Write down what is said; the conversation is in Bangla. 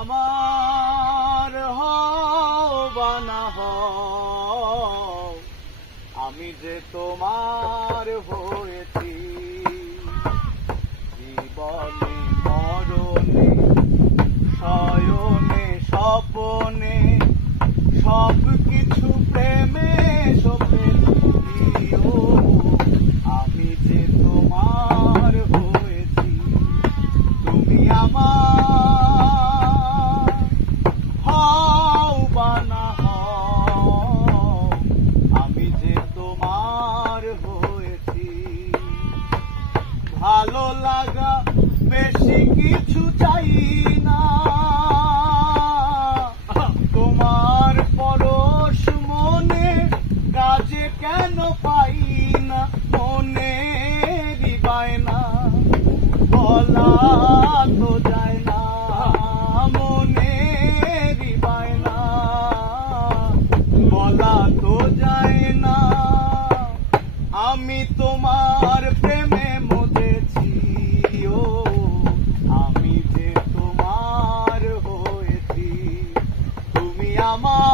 আমার হও বা না হও, আমি যে তোমার হয়েছি। জীবনে মরণে শয়নে স্বপনে সব কিছু প্রেমে সপেছিও, আমি যে তোমার হয়েছি। তুমি আমার হও বা না হও, আমি যে তোমার হয়েছি। ভালো লাগা বেশি কিছু চাই না, তোমার পরশ মনে কাজে কেন পাই না, মনেরই বায়না বলা তো যায় না, মনেরই বায়না বলা তো যায় না। আমি তোমার প্রেমে মজেছি, ও আমি যে তোমার হয়েছি। তুমি আমার